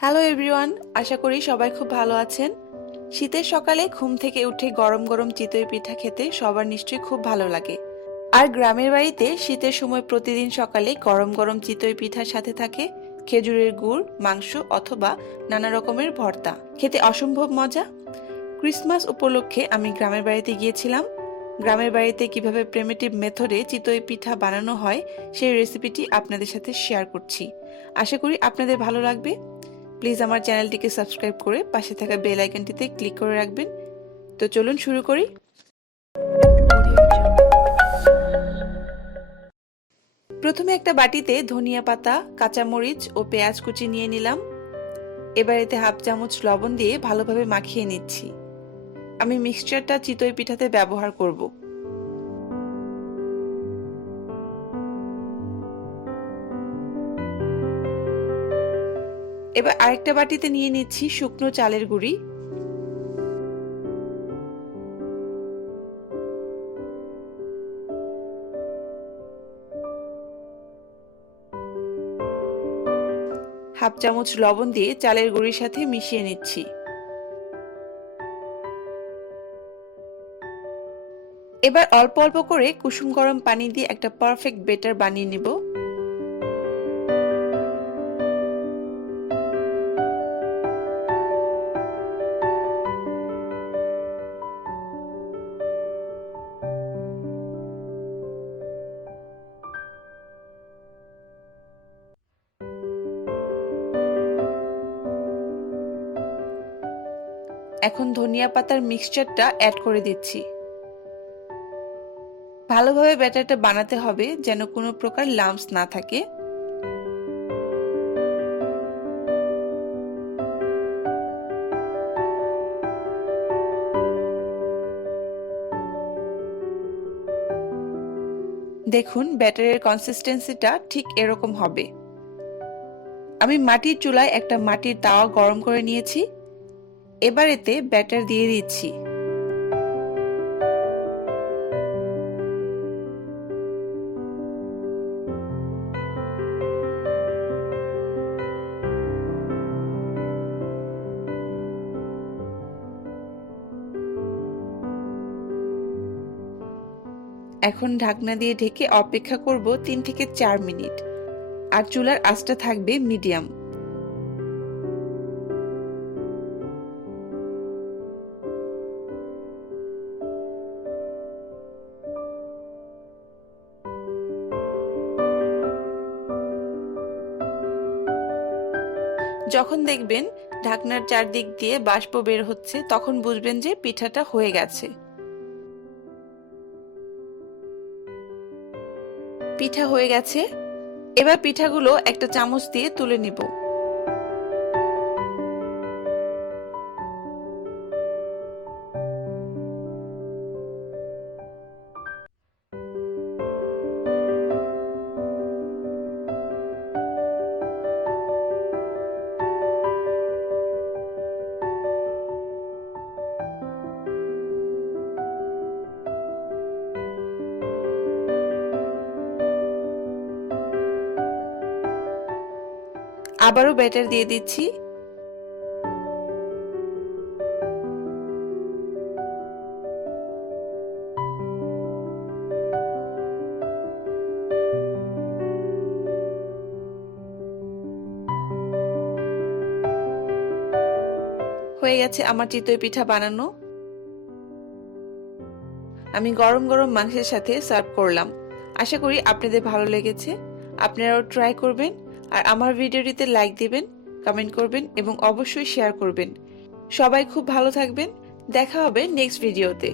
Hello everyone, আশা করি সবাই খুব ভালো আছেন। শীতের সকালে ঘুম থেকে উঠে গরম গরম চিতই পিঠা খেতে সবার নিশ্চয়ই খুব ভালো লাগে। আর গ্রামের বাড়িতে শীতের সময় প্রতিদিন সকালে গরম গরম চিতই পিঠার সাথে থাকে খেজুরের গুড়, মাংস অথবা নানা রকমের ভর্তা, খেতে অসম্ভব মজা। ক্রিসমাস উপলক্ষে আমি গ্রামের বাড়িতে গিয়েছিলাম। গ্রামের বাড়িতে কিভাবে প্রিমিটিভ মেথডে চিতই পিঠা বানানো হয় সেই রেসিপিটি আপনাদের সাথে শেয়ার করছি। আশা করি আপনাদের ভালো লাগবে। প্লিজ আমার চ্যানেলটিকে সাবস্ক্রাইব করে পাশে থাকা বেল আইকনটিতে ক্লিক করে রাখবেন। তো চলুন শুরু করি। প্রথমে একটা বাটিতে ধনিয়া পাতা, কাঁচামরিচ ও পেঁয়াজ কুচি নিয়ে নিলাম। এবার এতে হাফ চামচ লবণ দিয়ে ভালোভাবে মাখিয়ে নিচ্ছি। আমি মিক্সচারটা চিতই পিঠাতে ব্যবহার করব। এবার আরেকটা বাটিতে নিয়ে নিচ্ছি শুকনো চালের গুঁড়ি। হাফ চামচ লবণ দিয়ে চালের গুঁড়ির সাথে মিশিয়ে নিচ্ছি। এবার অল্প অল্প করে কুসুম গরম পানি দিয়ে একটা পারফেক্ট বেটার বানিয়ে নিব। এখন ধনিয়া পাতার মিক্সচারটা অ্যাড করে দিচ্ছি। ভালোভাবে ব্যাটারটা বানাতে হবে যেন কোনো প্রকার লাম্পস না থাকে। দেখুন ব্যাটারের কনসিস্টেন্সিটা ঠিক এরকম হবে। আমি মাটির চুলায় একটা মাটির তাওয়া গরম করে নিয়েছি। এবার এতে ব্যাটার দিয়ে দিচ্ছি। এখন ঢাকনা দিয়ে ঢেকে অপেক্ষা করব 3 থেকে 4 মিনিট। আর চুলার আঁচটা থাকবে মিডিয়াম। যখন দেখবেন ঢাকনার চারদিক দিয়ে বাষ্প বের হচ্ছে, তখন বুঝবেন যে পিঠাটা হয়ে গেছে। পিঠা হয়ে গেছে। এবার পিঠাগুলো একটা চামচ দিয়ে তুলে নিব। আবারও ব্যাটার দিয়ে দিচ্ছি। হয়ে গেছে আমার চিতই পিঠা বানানো। আমি গরম গরম মাংসের সাথে সার্ভ করলাম। আশা করি আপনাদের ভালো লেগেছে। আপনারাও ট্রাই করবেন। আর আমার ভিডিওটিতে লাইক দিবেন, কমেন্ট করবেন এবং অবশ্যই শেয়ার করবেন। সবাই খুব ভালো থাকবেন। দেখা হবে নেক্সট ভিডিওতে।